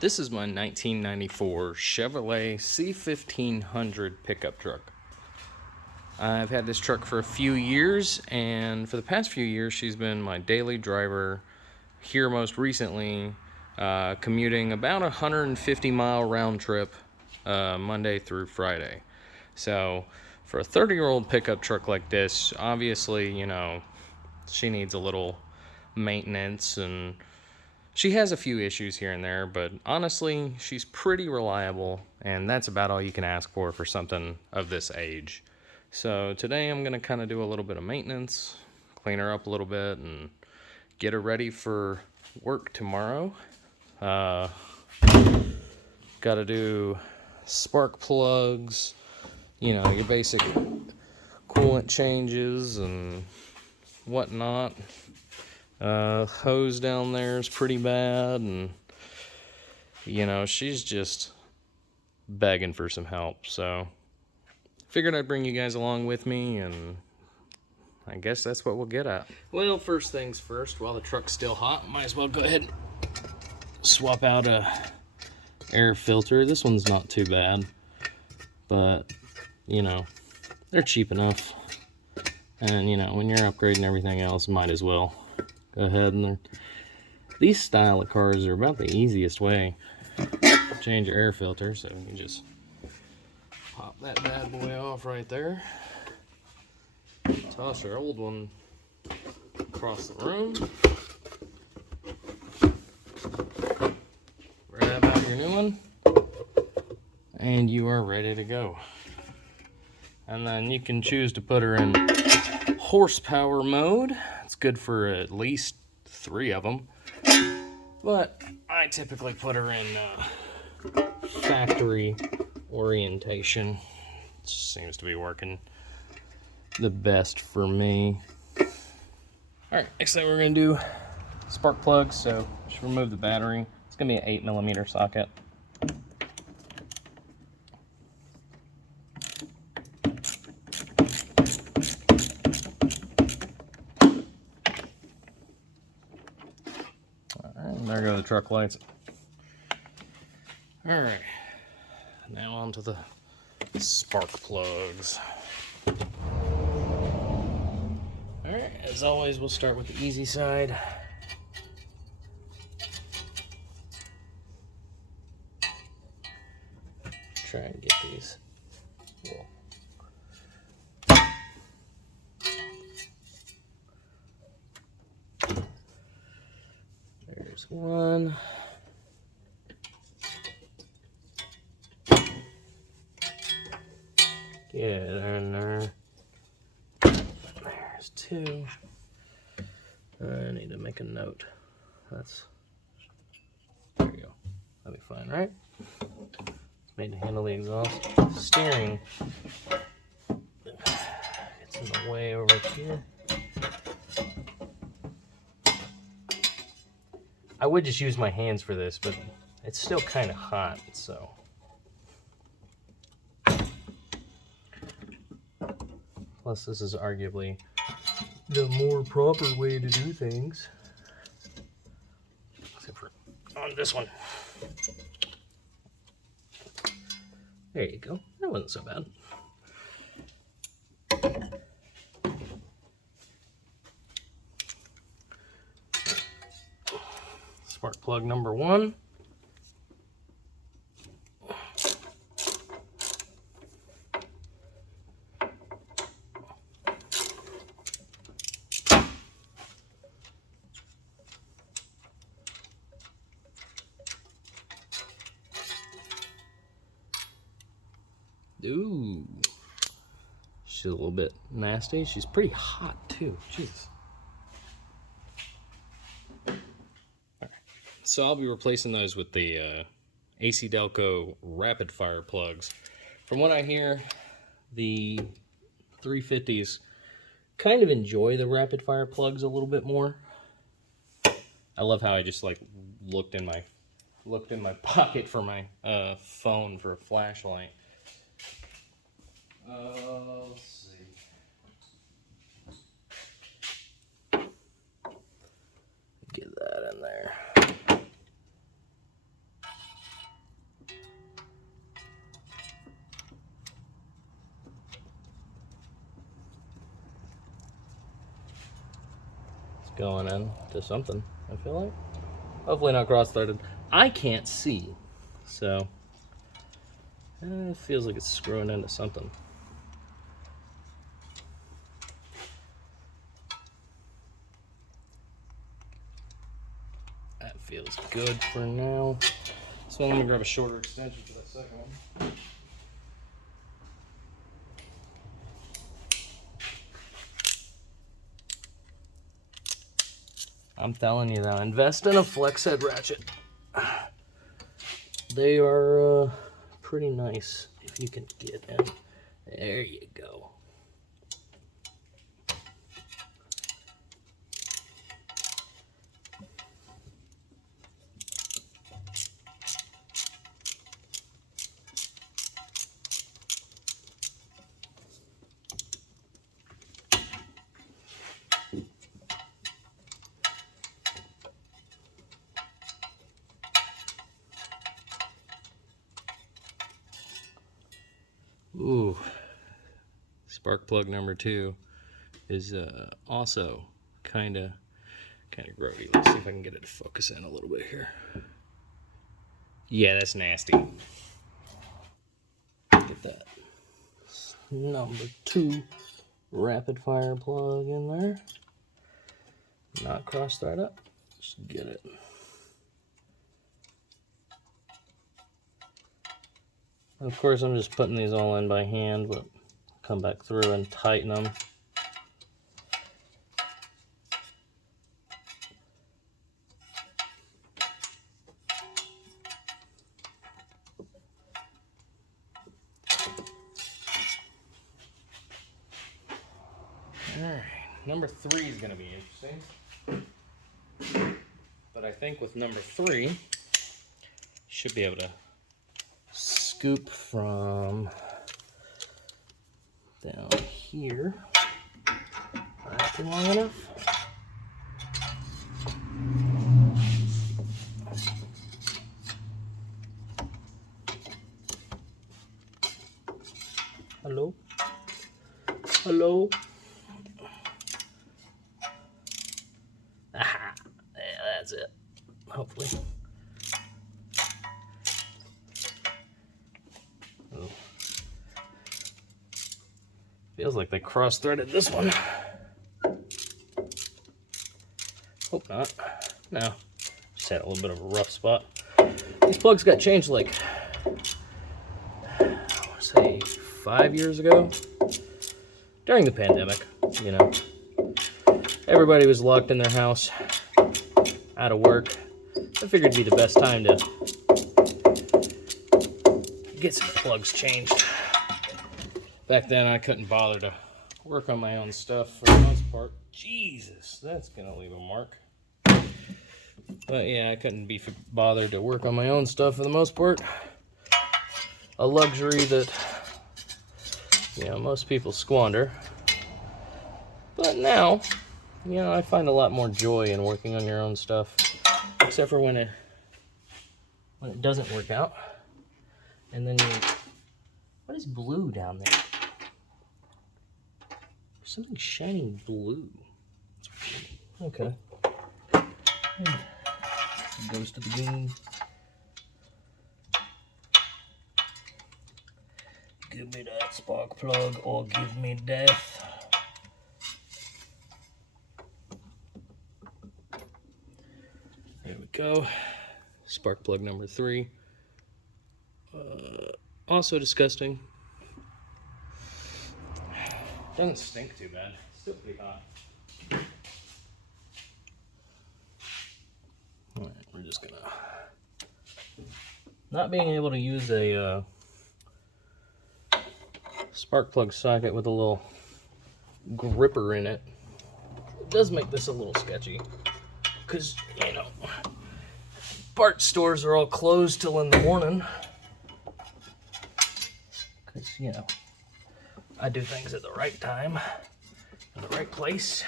This is my 1994 Chevrolet C1500 pickup truck. I've had this truck for a few years, and for the past few years she's been my daily driver. Here most recently, commuting about a 150-mile round trip Monday through Friday. So for a 30-year-old pickup truck like this, obviously, she needs a little maintenance, and she has a few issues here and there, but honestly, she's pretty reliable, and that's about all you can ask for something of this age. So today I'm going to kind of do a little bit of maintenance, clean her up a little bit, and get her ready for work tomorrow. Got to do spark plugs, your basic coolant changes and whatnot. Hose down there is pretty bad, and she's just begging for some help. So figured I'd bring you guys along with me, and I guess that's what we'll get at. Well, first things first, while the truck's still hot, might as well go ahead and swap out a air filter. This one's not too bad, but they're cheap enough, and when you're upgrading everything else, might as well go ahead. And these style of cars are about the easiest way to change your air filter. So you just pop that bad boy off right there, toss your old one across the room, grab out your new one, and you are ready to go. And then you can choose to put her in horsepower mode. It's good for at least 3 of them, but I typically put her in factory orientation. It seems to be working the best for me. Alright, next thing we're going to do spark plugs. So just remove the battery. It's going to be an 8mm socket. There go the truck lights. Alright, now on to the spark plugs. Alright, as always, we'll start with the easy side. Try and get these. Whoa. There's one. Get in there. There's 2. I need to make a note. There you go. That'll be fine, right? It's made to handle the exhaust. Steering gets in the way over here. I would just use my hands for this, but it's still kind of hot, so. Plus, this is arguably the more proper way to do things. Except for on this one. There you go. That wasn't so bad. Spark plug number 1. Ooh, she's a little bit nasty. She's pretty hot too. Jesus. So I'll be replacing those with the AC Delco rapid fire plugs. From what I hear, the 350s kind of enjoy the rapid fire plugs a little bit more. I love how I just looked in my pocket for my phone for a flashlight. Let's see. Get that in there. going in to something, I feel like. Hopefully not cross-threaded. I can't see, so it feels like it's screwing into something. That feels good for now. So let me grab a shorter extension for that second one. I'm telling you now, invest in a flex head ratchet. They are pretty nice if you can get in. There you go. Ooh, spark plug number 2 is also kind of grody. Let's see if I can get it to focus in a little bit here. Yeah, that's nasty. Get that number 2 rapid fire plug in there. Not cross thread up. Just get it. Of course, I'm just putting these all in by hand, but come back through and tighten them. Alright, number 3 is going to be interesting. But I think with number 3, should be able to scoop from down here. Not long enough. Hello? Hello? Aha! Yeah, that's it. Hopefully. Oh. Feels like they cross-threaded this one. Hope not. No. Just had a little bit of a rough spot. These plugs got changed like, I want to say 5 years ago. During the pandemic, you know. Everybody was locked in their house, out of work. I figured it'd be the best time to get some plugs changed. Back then, I couldn't bother to work on my own stuff for the most part. Jesus, that's gonna leave a mark. But yeah, I couldn't be bothered to work on my own stuff for the most part. A luxury that, you know, most people squander. But now, you know, I find a lot more joy in working on your own stuff, except for when it doesn't work out. And then what is blue down there? There's something shining blue. Okay. Goes to the beam. Give me that spark plug or give me death. There we go. Spark plug number 3. Also disgusting. Doesn't stink too bad. Still pretty hot. Alright, we're just gonna... Not being able to use a spark plug socket with a little gripper in it, it does make this a little sketchy. Because, you know, part stores are all closed till in the morning. Because, you know, I do things at the right time, in the right place.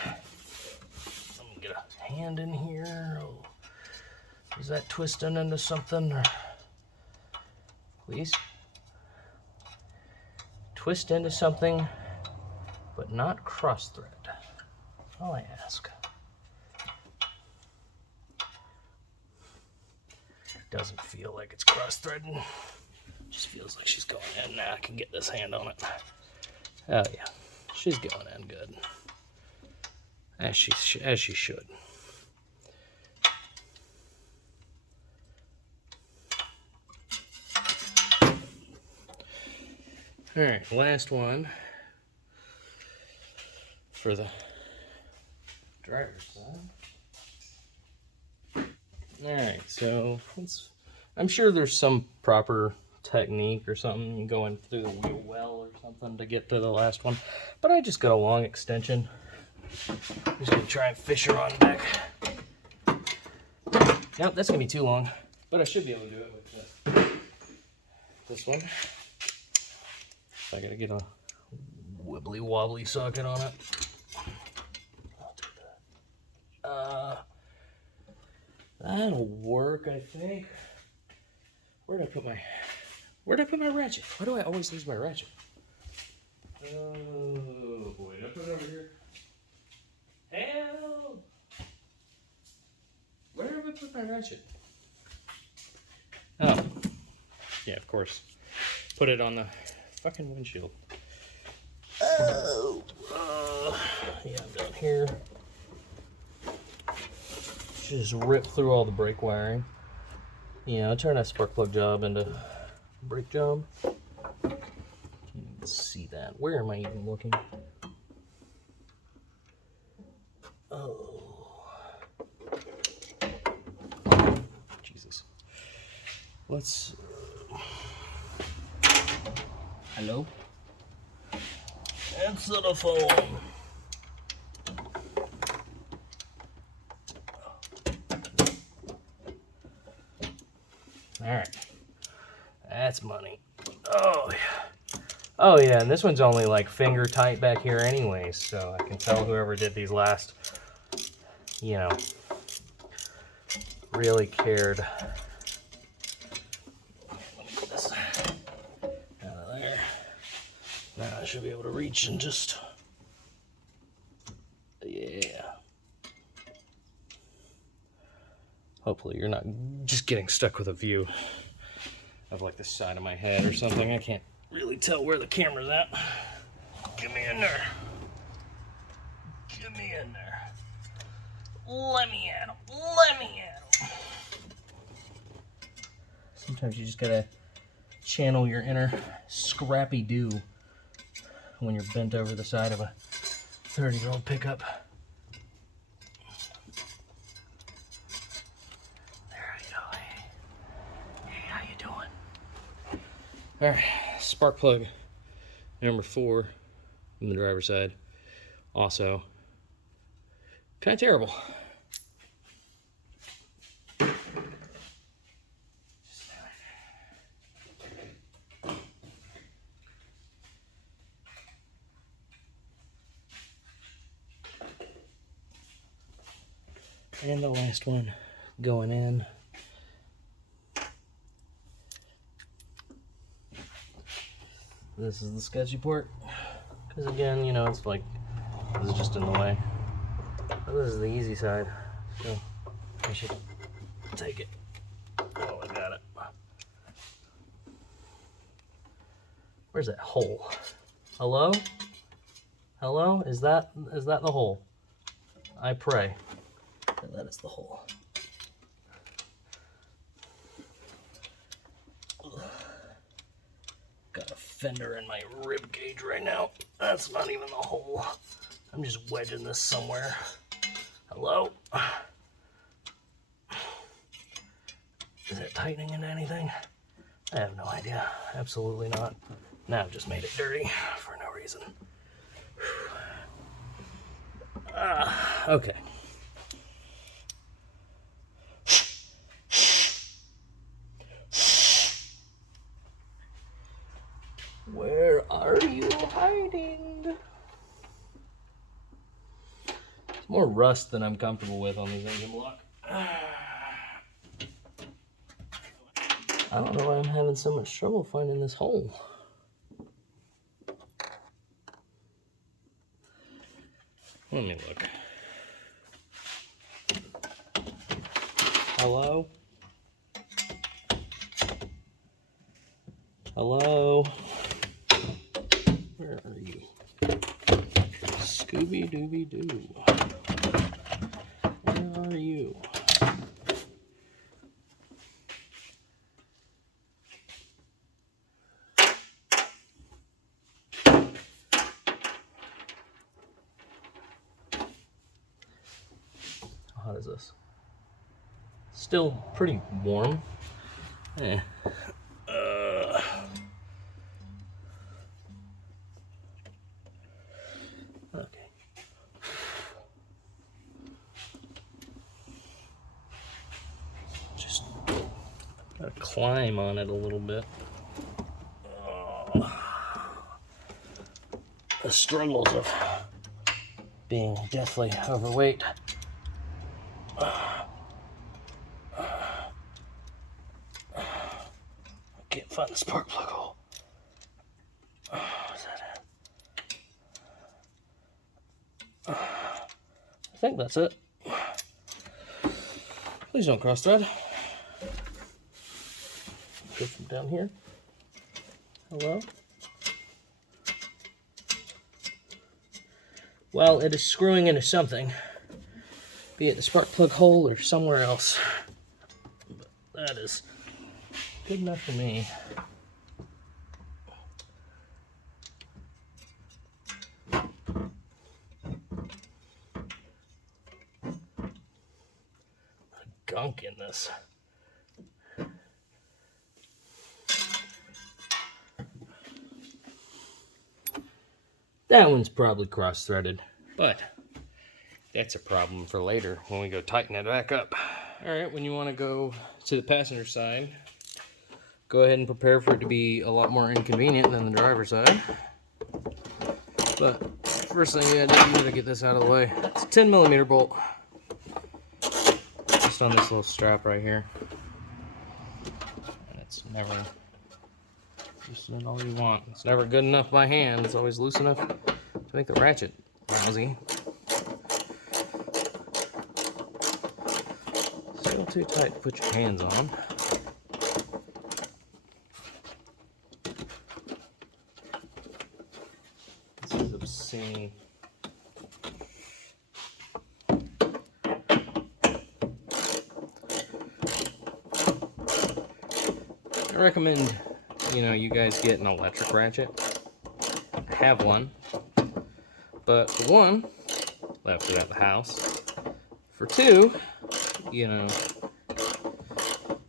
Let me get a hand in here. Oh, is that twisting into something? Or please? Twist into something, but not cross thread. All I ask. Doesn't feel like it's cross-threading. Just feels like she's going in. Now I can get this hand on it. Oh yeah, she's going in good. As she should. All right, last one for the driver's side. All right, so I'm sure there's some proper technique or something. You go in through the wheel well or something to get to the last one. But I just got a long extension. I'm just gonna try and fish her on back. Nope, that's gonna be too long, but I should be able to do it with this one. I gotta get a wibbly wobbly socket on it. I'll do that. That'll work, I think. Where'd I put my ratchet? Why do I always lose my ratchet? Oh boy, did I put it over here? Help! Where did I put my ratchet? Oh, yeah, of course. Put it on the fucking windshield. Oh, yeah, I'm down here. Just rip through all the brake wiring. You know, turn that spark plug job into brake job. Can't even see that. Where am I even looking? Oh, Jesus. Let's. Hello? Answer the phone. All right, that's money. Oh yeah. Oh yeah, and this one's only like finger tight back here anyways, so I can tell whoever did these last, you know, really cared. Let me put this out of there. Now I should be able to reach and just, yeah. Hopefully you're not just getting stuck with a view of like the side of my head or something. I can't really tell where the camera's at. Get me in there. Get me in there. Let me at him. Let me at him. Sometimes you just gotta channel your inner Scrappy Doo when you're bent over the side of a 30-year-old pickup. All right, spark plug number 4 from the driver's side. Also, kind of terrible. And the last one going in. This is the sketchy part, because again, you know, it's like, this is just in the way. But this is the easy side, so I should take it. Oh, I got it. Where's that hole? Hello? Hello? Is that the hole? I pray that that is the hole. Got a fender in my rib cage right now. That's not even the hole. I'm just wedging this somewhere. Hello? Is it tightening into anything? I have no idea. Absolutely not. Now I've just made it dirty for no reason. Okay. Where are you hiding? It's more rust than I'm comfortable with on this engine block. I don't know why I'm having so much trouble finding this hole. Let me look. Hello? Hello? Where are you? Scooby-Dooby-Doo. Where are you? How hot is this? Still pretty warm. Eh. Okay. Just gotta climb on it a little bit. The struggles of being deathly overweight. I can't find the spark plug hole. Is that it? I think that's it. Please don't cross thread. Go from down here. Hello? Well, it is screwing into something. Be it the spark plug hole or somewhere else. But that is good enough for me. Gunk in this. That one's probably cross-threaded, but that's a problem for later when we go tighten it back up. All right, when you want to go to the passenger side, go ahead and prepare for it to be a lot more inconvenient than the driver's side. But first thing you gotta get this out of the way. It's a 10mm bolt. Just on this little strap right here. And it's never loosen it all you want. It's never good enough by hand. It's always loose enough to make the ratchet lousy. Still too tight to put your hands on. This is obscene. I recommend, you guys get an electric ratchet. I have one. But for one, left it at the house. For two,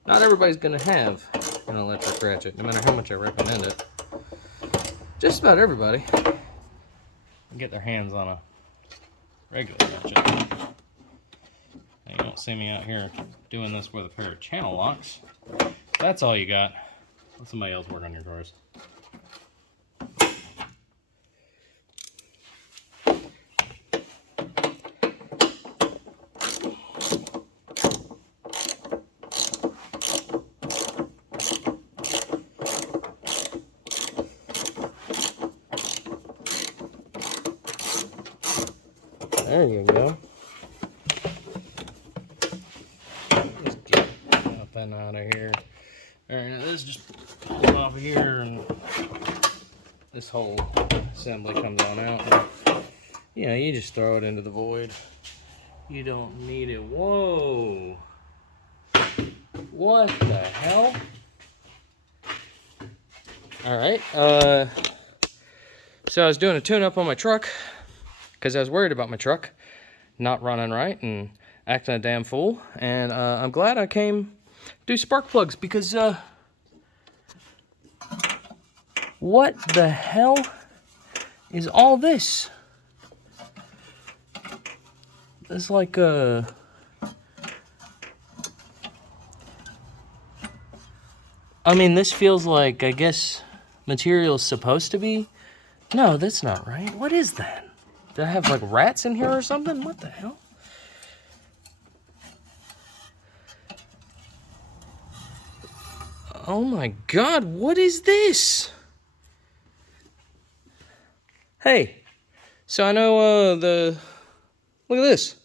not everybody's gonna have an electric ratchet, no matter how much I recommend it. Just about everybody can get their hands on a regular ratchet. Now, you don't see me out here doing this with a pair of channel locks. That's all you got. Let somebody else work on your cars. There you go. Just get up and out of here. Alright, now this just pulls off of here and this whole assembly comes on out. And, you just throw it into the void. You don't need it. Whoa! What the hell? Alright, so I was doing a tune-up on my truck because I was worried about my truck not running right and acting a damn fool. And I'm glad I came do spark plugs because what the hell is all this? It's like I mean, this feels like, I guess, material's supposed to be. No, that's not right. What is that? Did I have like rats in here or something? What the hell? Oh my God, what is this? Hey, so I know look at this.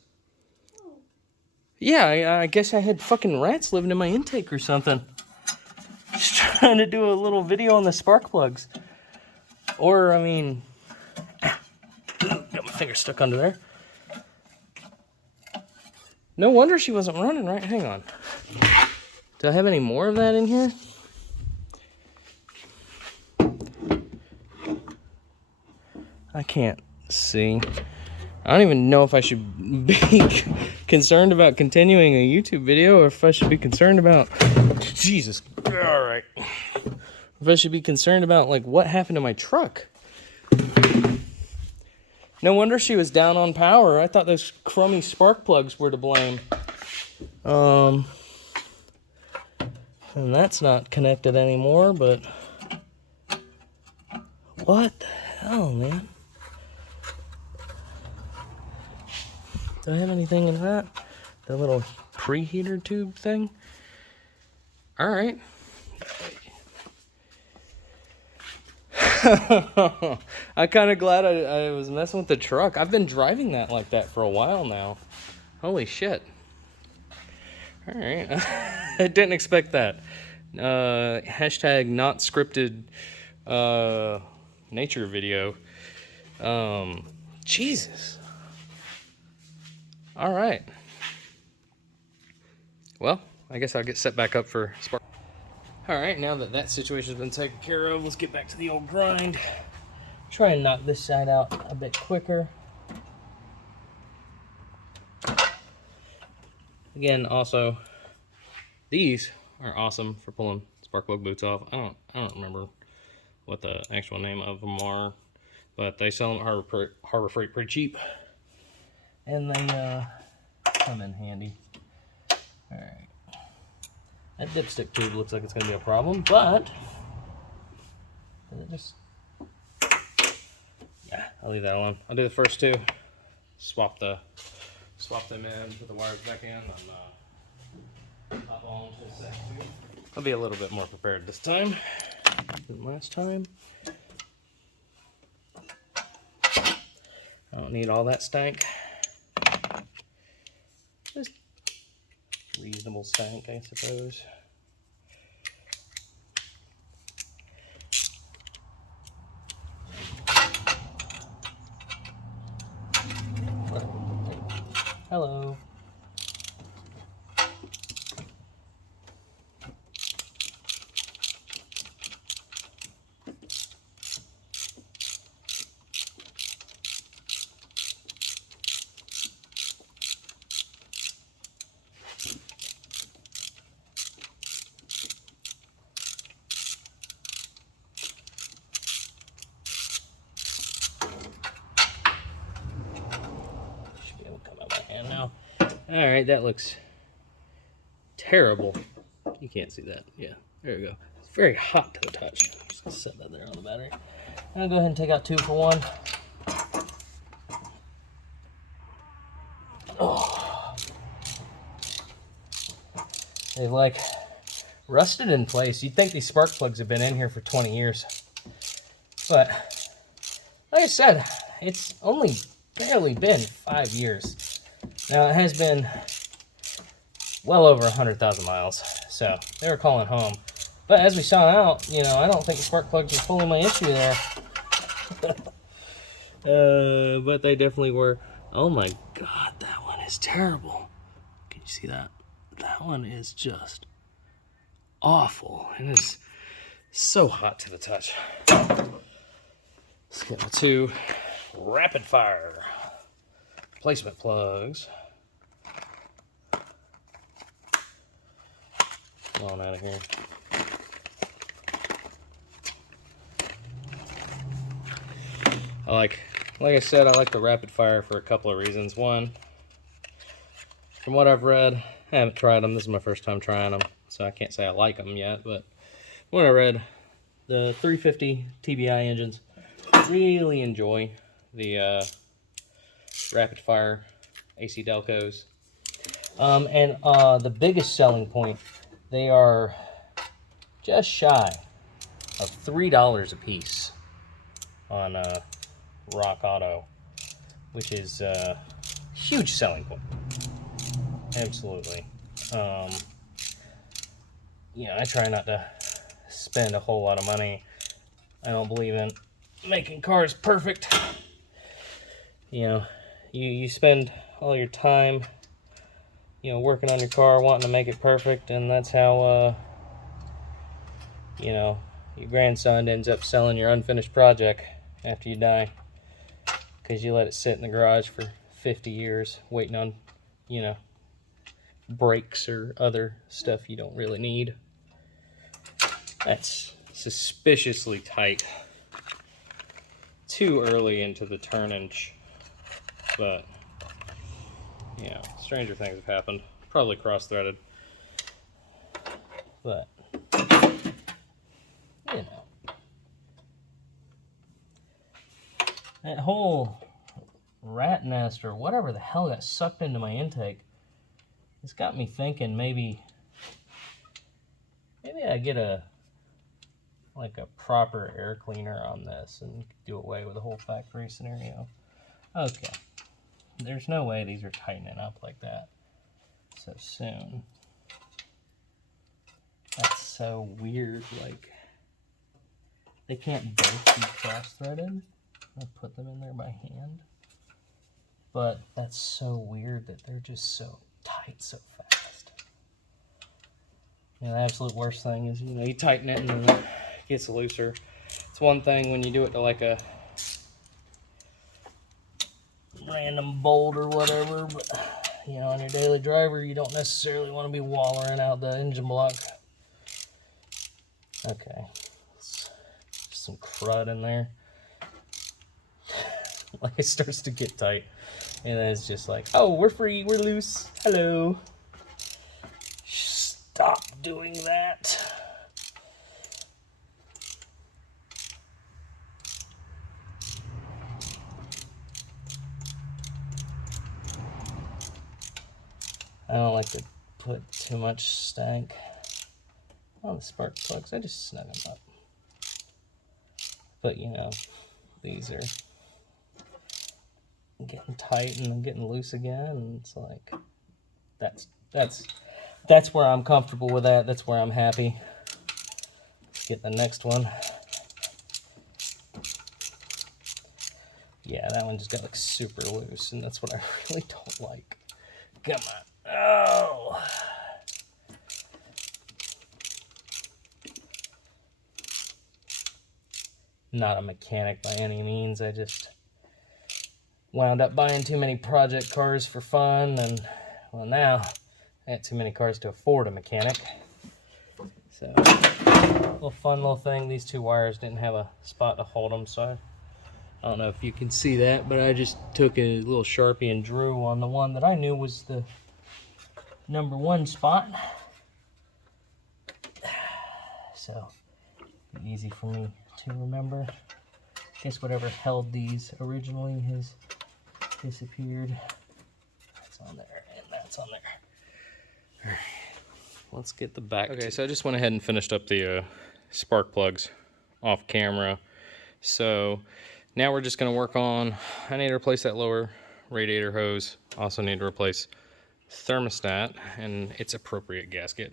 Yeah, I guess I had fucking rats living in my intake or something. Just trying to do a little video on the spark plugs. Or, I mean, got my finger stuck under there. No wonder she wasn't running, right? Hang on. Do I have any more of that in here? I can't see. I don't even know if I should be concerned about continuing a YouTube video or if I should be concerned about... Jesus. All right. If I should be concerned about, like, what happened to my truck. No wonder she was down on power. I thought those crummy spark plugs were to blame. And that's not connected anymore, but... What the hell, man? Do I have anything in that? The little preheater tube thing? Alright. I'm kind of glad I was messing with the truck. I've been driving that like that for a while now. Holy shit. Alright. I didn't expect that. Hashtag not scripted nature video. Jesus. Alright. Well, I guess I'll get set back up for spark. Alright, now that that situation's been taken care of, let's get back to the old grind. Try and knock this side out a bit quicker. Again, also, these are awesome for pulling spark plug boots off. I don't remember what the actual name of them are, but they sell them at Harbor Freight pretty cheap. And they come in handy. Alright. That dipstick tube looks like it's going to be a problem, but... Yeah, I'll leave that alone. I'll do the first two. Swap them in, put the wires back in, and hop on to the second two. I'll be a little bit more prepared this time than last time. I don't need all that stank. Just reasonable stank, I suppose. Hello. Alright, that looks terrible. You can't see that. Yeah, there we go. It's very hot to the touch. I'm just going to set that there on the battery. I'll go ahead and take out 2 for 1. Oh. They've like rusted in place. You'd think these spark plugs have been in here for 20 years. But, like I said, it's only barely been 5 years. Now, it has been well over 100,000 miles, so they were calling home. But as we saw out, you know, I don't think spark plugs were fully my issue there. But they definitely were. Oh my God, that one is terrible. Can you see that? That one is just awful. It is so hot to the touch. Let's get my 2 rapid fire placement plugs. Come on out of here. Like I said, I like the rapid fire for a couple of reasons. One, from what I've read, I haven't tried them. This is my first time trying them, so I can't say I like them yet. But from what I read, the 350 TBI engines really enjoy the rapid fire AC Delcos. And the biggest selling point, they are just shy of $3 a piece on Rock Auto, which is a huge selling point. Absolutely. You know, I try not to spend a whole lot of money. I don't believe in making cars perfect. You know, you spend all your time, you know, working on your car, wanting to make it perfect, and that's how, you know, your grandson ends up selling your unfinished project after you die, because you let it sit in the garage for 50 years waiting on, you know, brakes or other stuff you don't really need. That's suspiciously tight. Too early into the turn-inch, but, you know, stranger things have happened. Probably cross-threaded, but, you know. That whole rat nest or whatever the hell got sucked into my intake, it's got me thinking maybe I get a proper air cleaner on this and do away with the whole factory scenario. Okay, there's no way these are tightening up like that so soon. That's so weird. Like, they can't both be cross-threaded. I put them in there by hand, but that's so weird that they're just so tight so fast. And the absolute worst thing is, you know, you tighten it and then it gets looser. It's one thing when you do it to like a random bolt or whatever, but, you know, on your daily driver, you don't necessarily want to be wallering out the engine block. Okay, just some crud in there. Like, it starts to get tight, and then it's just like, oh, we're free, we're loose, hello. Stop doing that. I don't like to put too much stank on the spark plugs. I just snug them up. But, you know, these are getting tight and getting loose again, and it's like, that's where I'm comfortable with that. That's where I'm happy. Let's get the next one. Yeah, that one just got like super loose, and that's what I really don't like. Come on. Oh. Not a mechanic by any means. I just wound up buying too many project cars for fun, and, well, now I got too many cars to afford a mechanic. So, little fun little thing. These two wires didn't have a spot to hold them, so I don't know if you can see that, but I just took a little Sharpie and drew on the one that I knew was the #1 spot. So, easy for me to remember. I guess whatever held these originally has disappeared. That's on there, and that's on there. All right, let's get the back. Okay, so I just went ahead and finished up the spark plugs off camera. So now we're just going to work on, I need to replace that lower radiator hose. Also need to replace thermostat and its appropriate gasket.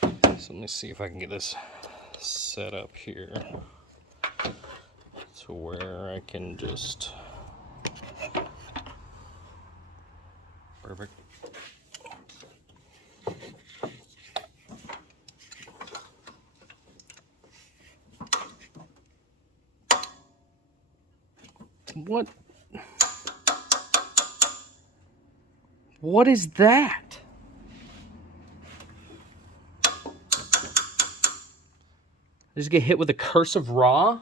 So let me see if I can get this set up here to where I can just, perfect. What is that? Just get hit with a curse of raw?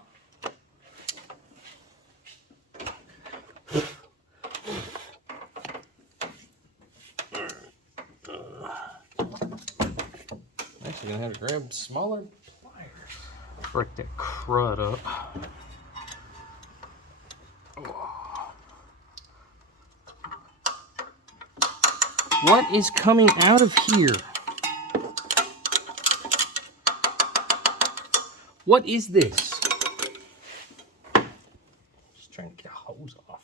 Actually gonna have to grab smaller pliers. Break that crud up. What is coming out of here? What is this? Just trying to get a hose off.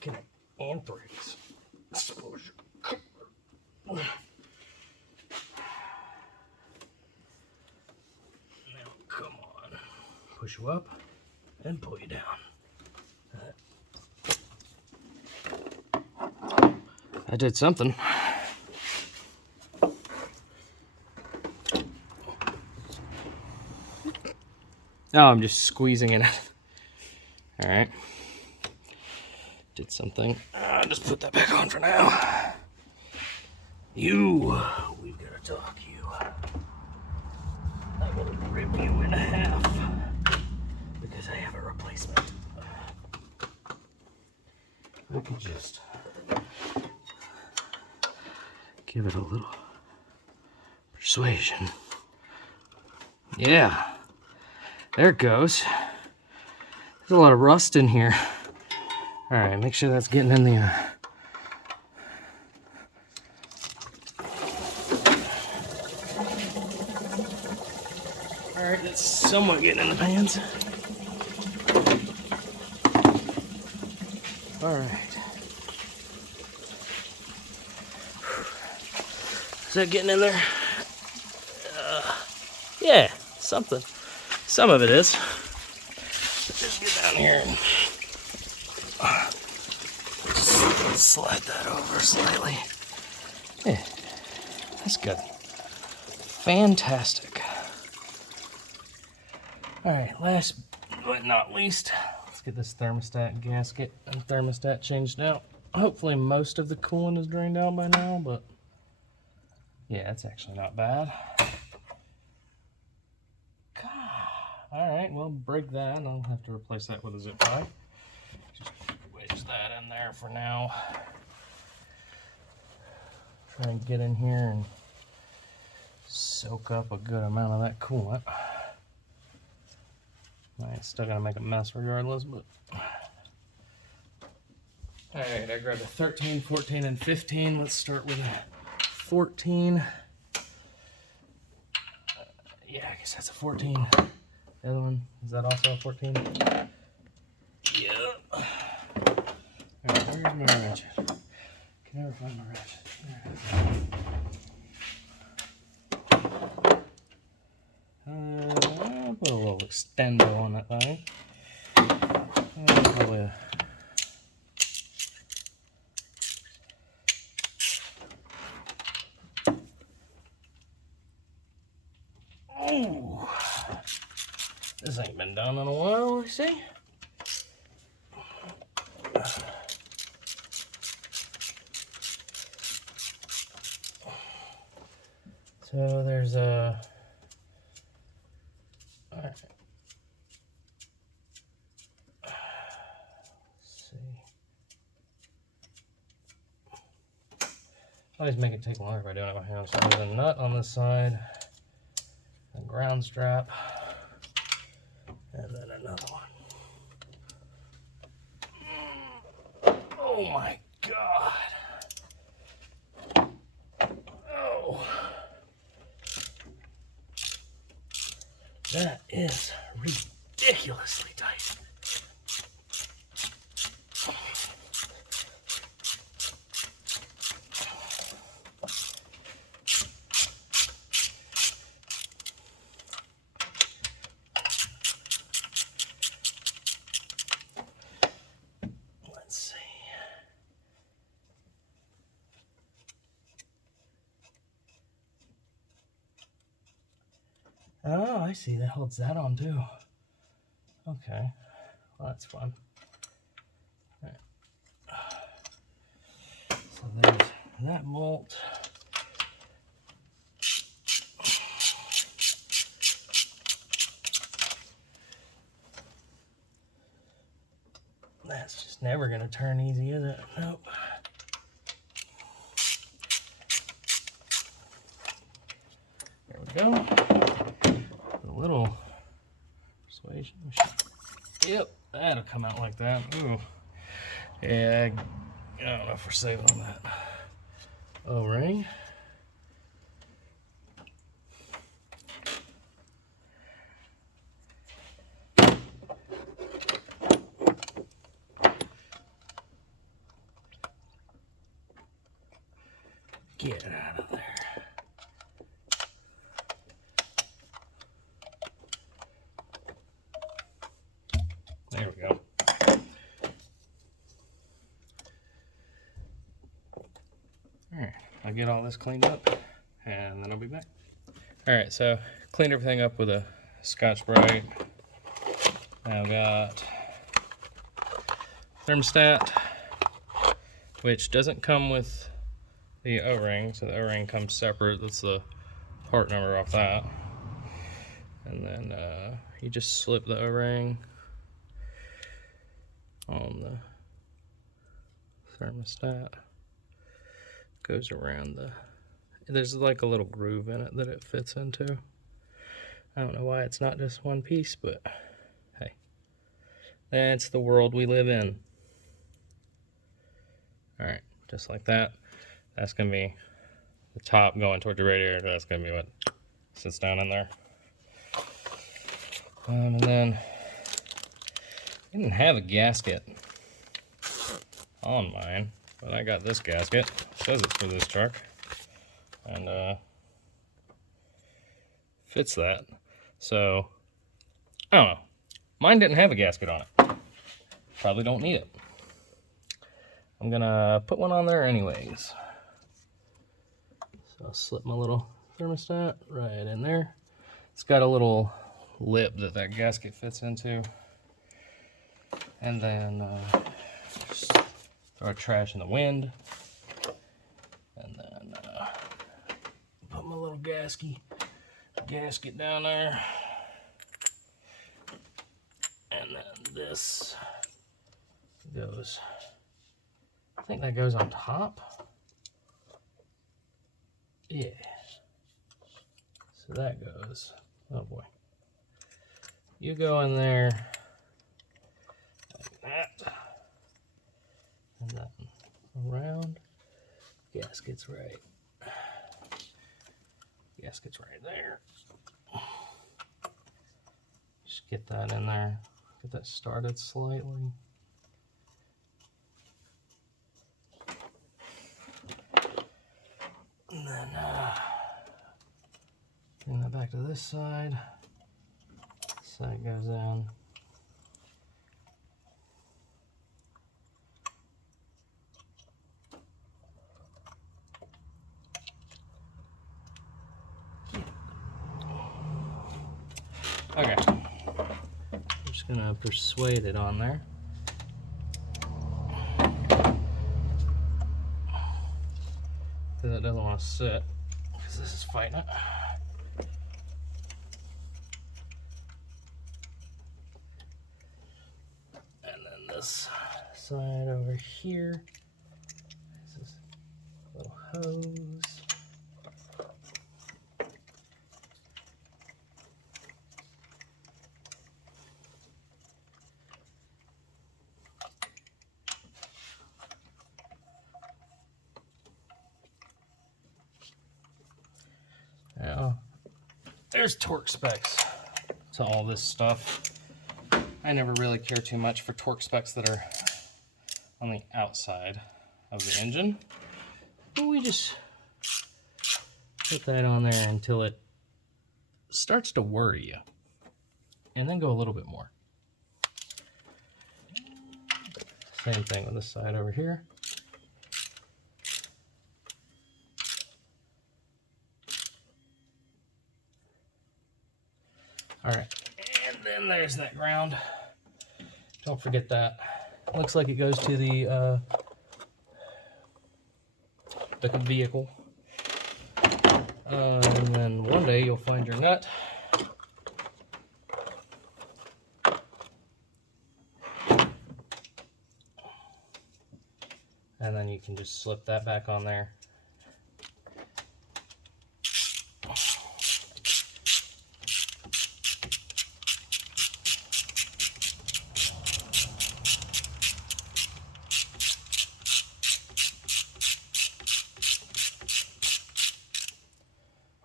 Get an anthrax exposure. push you up and pull you down. I did something. Oh, I'm just squeezing it. All right. Did something. I'll just put that back on for now. We've got to talk, you. I'm going to rip you in half because I have a replacement. I could just give it a little persuasion. Yeah. There it goes. There's a lot of rust in here. All right, make sure that's getting in the... All right, that's somewhat getting in the pans. All right. Is that getting in there? Yeah, something. Some of it is. Just get down here and slide that over slightly. Yeah, that's good. Fantastic. All right, last but not least, let's get this thermostat gasket and thermostat changed out. Hopefully most of the coolant is drained out by now, but yeah, it's actually not bad. All right, well, break that. I'll have to replace that with a zip tie. Just wedge that in there for now. Try and get in here and soak up a good amount of that coolant. It's still gonna make a mess regardless, but. All right, I grabbed a 13, 14, and 15. Let's start with a 14. Yeah, I guess that's a 14. The other one, is that also a 14? Yeah. Alright, where's my ratchet? Can never find my ratchet. I'll put a little extendo on that thing. Probably a... Oh! This ain't been done in a while, you see? So there's a... All right. Let's see. I always make it take longer if I do it by hand. So there's a nut on this side, a ground strap, and then another one. Oh my God. Oh. That is ridiculously tight. Let's see. Oh, I see. That holds that on too. Okay. Well, that's fun. All right. So there's that bolt. That's just never going to turn easy, is it? Nope. There we go. A little persuasion. Yep, that'll come out like that. Ooh. Yeah, I don't know if we're saving on that O-ring. Get it out of there. get all this cleaned up, and then I'll be back. Alright, so cleaned everything up with a Scotch-Brite. Now I've got Thermostat, which doesn't come with the O-ring, so the O-ring comes separate. That's the part number off that. And then you just slip the O-ring on the thermostat. Goes around there's like a little groove in it that it fits into. I don't know why it's not just one piece, but hey, that's the world we live in. Alright, just like that. That's going to be the top going toward the radiator. That's going to be what sits down in there. And then I didn't have a gasket on mine, but I got this gasket. It says it's for this truck, and fits that. So I don't know. Mine didn't have a gasket on it. Probably don't need it. I'm gonna put one on there anyways. So I'll slip my little thermostat right in there. It's got a little lip that gasket fits into. And then just throw trash in the wind. And then put my little gasket down there. And then this goes, I think that goes on top. Yeah. So that goes, oh boy. You go in there like that. And then around. Gasket's right. Gasket's right there. Just get that in there. Get that started slightly. And then bring that back to this side. This side goes in. Okay. I'm just gonna persuade it on there. Because it doesn't want to sit, because this is fighting it. And then this side over here, this little hose. Now, there's torque specs to all this stuff. I never really care too much for torque specs that are on the outside of the engine. But we just put that on there until it starts to worry you. And then go a little bit more. Same thing with this side over here. All right, and then there's that ground. Don't forget that. Looks like it goes to the vehicle. And then one day you'll find your nut. And then you can just slip that back on there.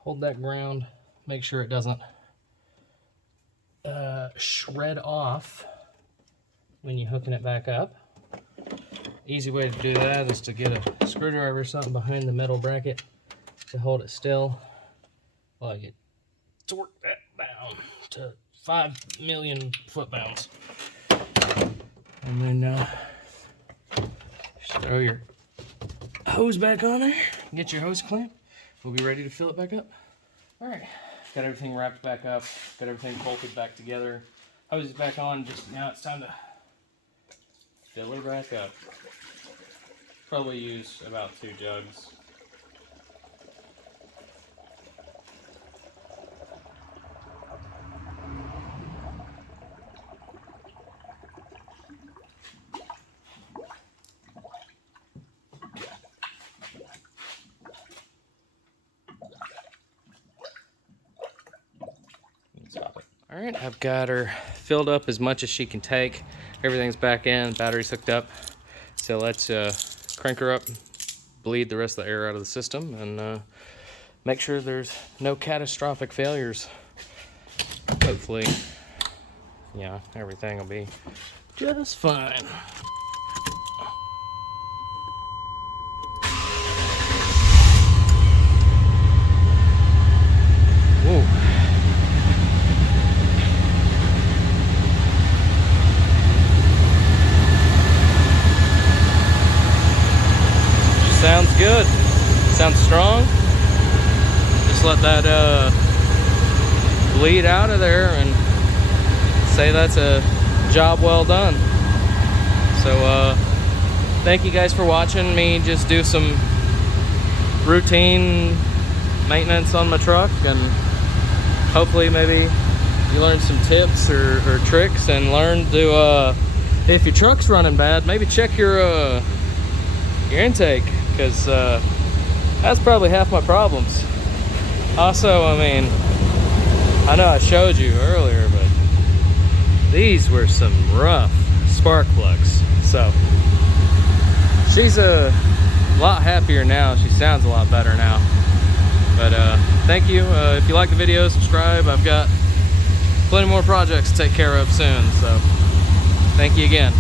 Hold that ground, make sure it doesn't shred off when you're hooking it back up. Easy way to do that is to get a screwdriver or something behind the metal bracket to hold it still while you torque that down to 5 million foot-pounds. And then just throw your hose back on there. get your hose clamp. We'll be ready to fill it back up. All right, got everything wrapped back up, got everything bolted back together. Hose is back on, just now it's time to fill her back up. Probably use about 2 jugs. All right, I've got her filled up as much as she can take. Everything's back in, battery's hooked up. So let's crank her up, bleed the rest of the air out of the system, and make sure there's no catastrophic failures. Hopefully, yeah, everything will be just fine. Whoa. Sounds good. Sounds strong. Just let that bleed out of there and say that's a job well done. So thank you guys for watching me just do some routine maintenance on my truck, and hopefully maybe you learned some tips or tricks and learn to if your truck's running bad, maybe check your intake, because that's probably half my problems. Also, I mean, I know I showed you earlier, but these were some rough spark plugs. So she's a lot happier now. She sounds a lot better now. But thank you. If you like the video, subscribe. I've got plenty more projects to take care of soon. So thank you again.